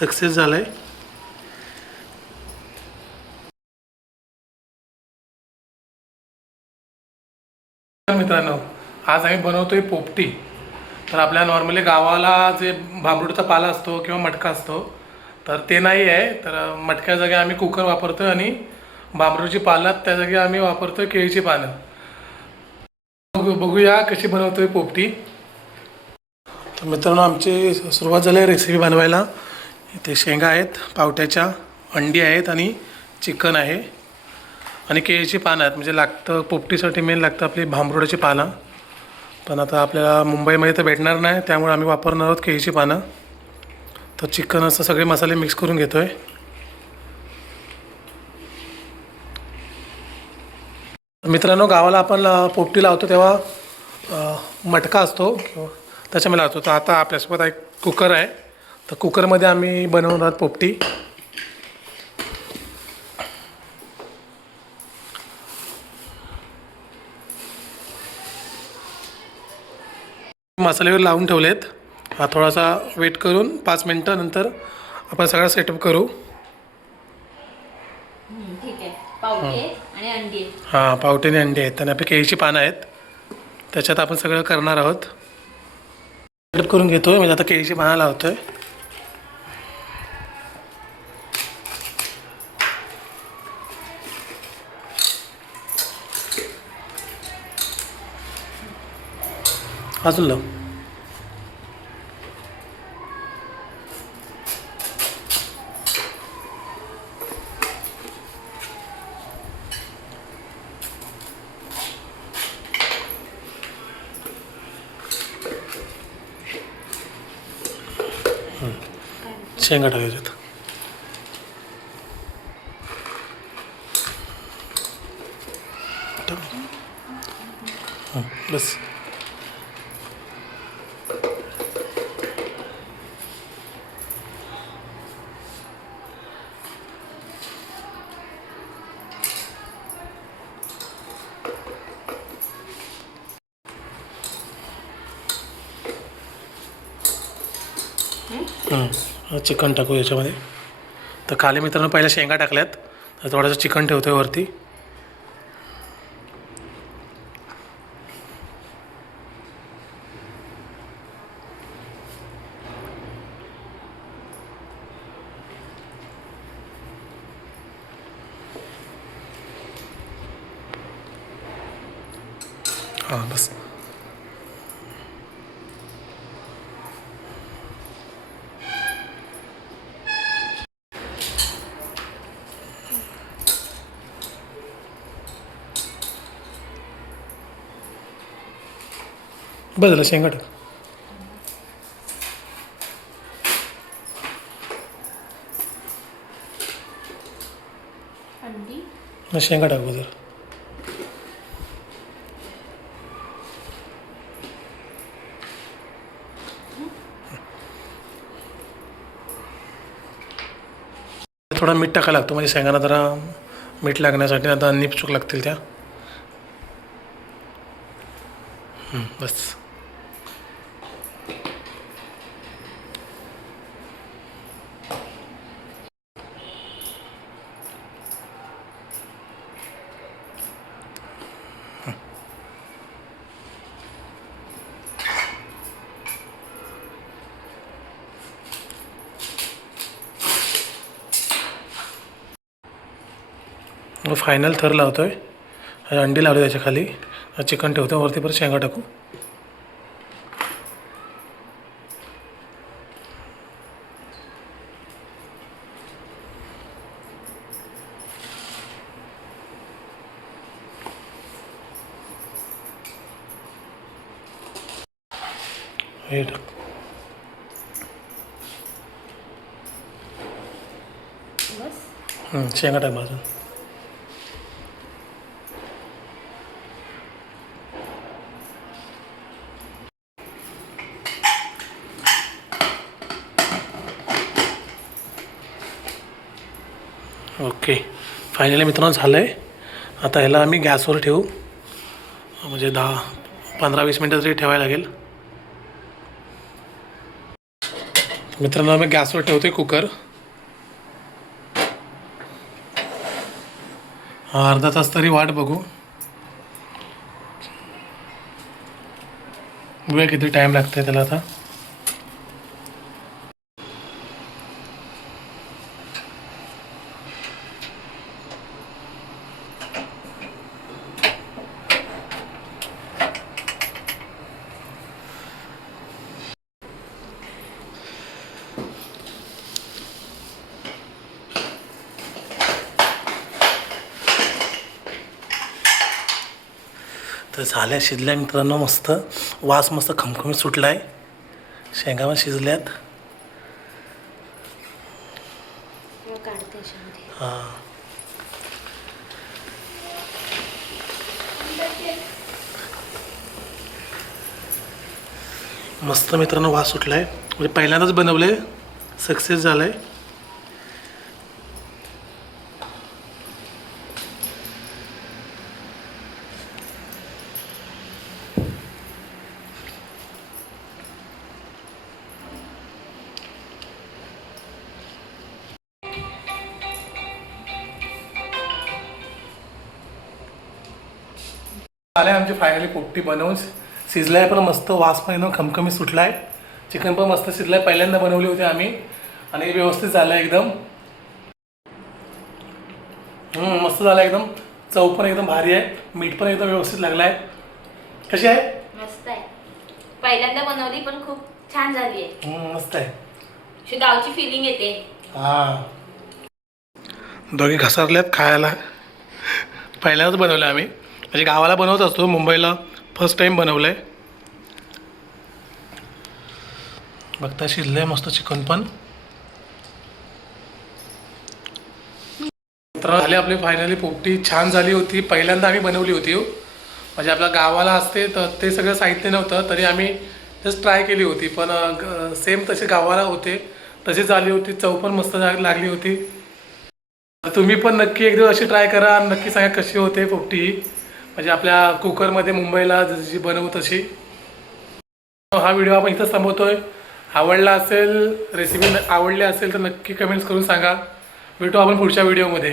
Success झाला आहे. मित्रांनो, आज आम्ही बनवतोय पोपटी. तर आपल्या नॉर्मली गावाला जे भांबरूडचा पाला असतो किंवा मटका असतो तर ते नाही आहे. तर मटक्या जागी आम्ही कुकर वापरतोय आणि भांबरूडची पाला त्या जागी आम्ही वापरतोय केळीची पानं. बघूया कशी बनवतोय पोपटी. तर मित्रांनो, आमची सुरुवात झाली आहे रेसिपी बनवायला. इथे शेंगा आहेत पावट्याच्या, अंडी आहेत आणि चिकन आहे आणि केळीची पानं आहेत. म्हणजे लागतं पोपटीसाठी मेन लागतं आपली भांबरूडाची पानं. पण आता आपल्याला मुंबईमध्ये तर भेटणार नाही, त्यामुळे आम्ही वापरणार आहोत केळीची पानं. तर चिकन असं सगळे मसाले मिक्स करून घेतो आहे. मित्रांनो, गावाला आपण पोपटी लावतो तेव्हा मटका असतो त्याच्यामध्ये लावतो. तर आता आपल्यासोबत एक कुकर आहे. तर कुकरमध्ये आम्ही बनवणार आहोत पोपटी. मसाल्यावर लावून ठेवलेत. हा थोडासा वेट करून 5 मिनटं नंतर आपण सगळं सेटअप करू. ठीक आहे. पावटे आणि अंडी. हां, पावटे आणि अंडी आहेत आणि आपली केळीची पानं आहेत. त्याच्यात आपण सगळं करणार आहोत. सेटअप करून घेतो आहे. म्हणजे आता केळीची पानं लावतो आहे. अजून लाव. शेंगा टाकायच्यात. बस. चिकन टाकू याच्यामध्ये. तर खाली मित्रांनो पहिल्या शेंगा टाकल्यात. तर थोडंसं चिकन ठेवतो आहे वरती. हां, बस. बस झालं. शेंगा टाक. अंडी. शेंगा टाकू जर. थोडा मीठ टाकायला लागतो म्हणजे शेंगांना जरा मीठ लागण्यासाठी. आता निपचूक लागतील त्या. बस. फायनल थर लावतो आहे. अंडी लावली त्याच्या खाली. चिकन ठेवतो वरती, परत शेंगा टाकू. हे टाक. शेंगा टाक भाजून. ओके, फायनली मित्रांनो झालं आहे. आता ह्याला आम्ही गॅसवर ठेवू. म्हणजे 10-15-20 मिनटं तरी ठेवायला लागेल. मित्रांनो आम्ही गॅसवर ठेवतोय कुकर. हा अर्धा तास तरी वाट बघू. बघूया किती टाईम लागतंय त्याला आता. तर झाल्या शिजल्या मित्रांनो. मस्त वास मस्त खमखमीत सुटला आहे. शेंगा पण शिजल्यात. काढते याच्यामध्ये. हां मस्त मित्रांनो वास सुटला आहे. म्हणजे पहिल्यांदाच बनवले, सक्सेस झालं आहे. आले आमची फायनली पोपटी बनवून. शिजलाय पण मस्त. वास पण एकदम खमखमीत सुटला आहे. चिकन पण मस्त शिजलाय. पहिल्यांदा बनवली होती आम्ही आणि व्यवस्थित झालं आहे एकदम. मस्त झालं एकदम. चव पण एकदम भारी आहे. मीठ पण एकदम व्यवस्थित लागलं आहे. कशी आहे? मस्त आहे. पहिल्यांदा बनवली पण खूप छान झाली आहे. मस्त आहे. अशी गावची फिलिंग येते. हां दोघे घसारल्यात खायला. पहिल्यांदाच बनवलं आम्ही. म्हणजे गावाला बनवत असतो, मुंबईला फर्स्ट टाईम बनवलं आहे. बघता शिजलं आहे मस्त चिकन पण. तर झाली आपली फायनली पोपटी. छान झाली होती. पहिल्यांदा आम्ही बनवली होती. म्हणजे आपल्या गावाला असते तर ते सगळं साहित्य नव्हतं तरी आम्ही जस्ट ट्राय केली होती. पण सेम तसे गावाला होते तशी झाली होती. चव पण मस्त लागली होती. तुम्ही पण नक्की एक दिवस अशी ट्राय करा आणि नक्की सांगा कशी होते पोपटी. म्हणजे आपल्या कुकरमध्ये मुंबईला जशी बनवू तशी. हा व्हिडिओ आपण इथंच थांबवतोय. आवडला असेल, रेसिपी आवडली असेल तर नक्की कमेंट्स करून सांगा. भेटू आपण पुढच्या व्हिडिओमध्ये.